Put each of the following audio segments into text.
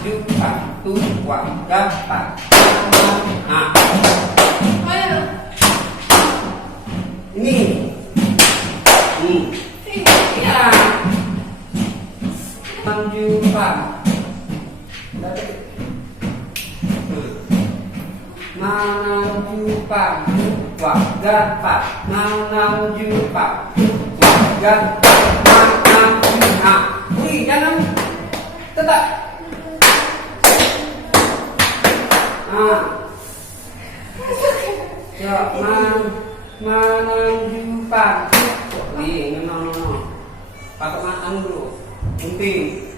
jupa tua gapat nah ini ya 6 jupa 6 jupa tua gapat 6 jupa tua gapat 6 jupa wih jangan tetap ya jumpa nih no pakai makan dulu penting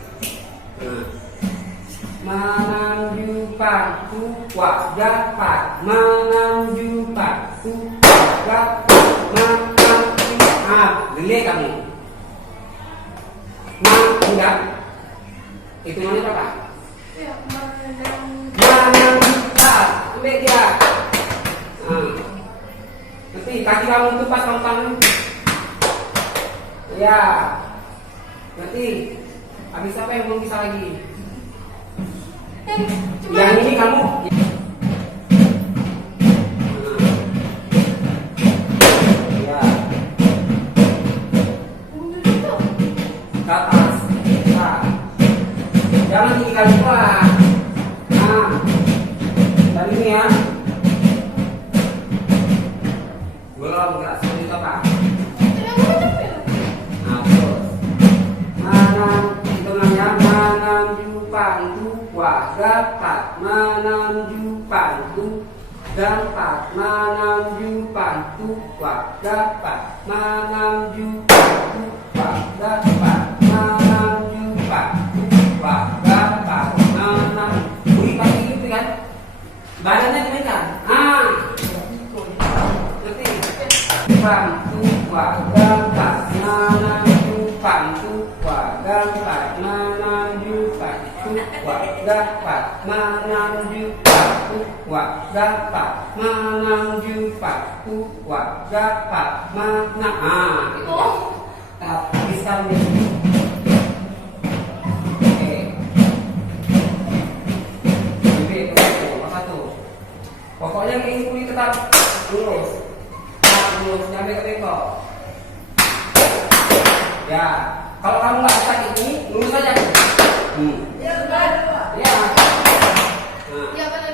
jumpa kuat dapat jumpa kuat dapat gile kamu enggak hitungannya berapa? Ambil dia nanti kaki kamu tuh pas kamu ya nanti habis apa yang belum bisa lagi yang ini kamu ya ke atas jangan tinggi kali pula dan ini ya belum gerak seperti itu Pak terus hitungannya jumpa dua dapat jumpa dapat jumpa dua dapat jumpa dua dapat jumpa dua dapat wih pasti gitu kan badannya dimainkan nanti bantu dua dapat bantu dua dapat jumpa dua dapat jumpa dua dapat jumpa dua dapat itu bisa nih pokoknya ini tetap lurus sampai ke tengkok ya kalau kamu nggak bisa ini lurus aja ya ya benar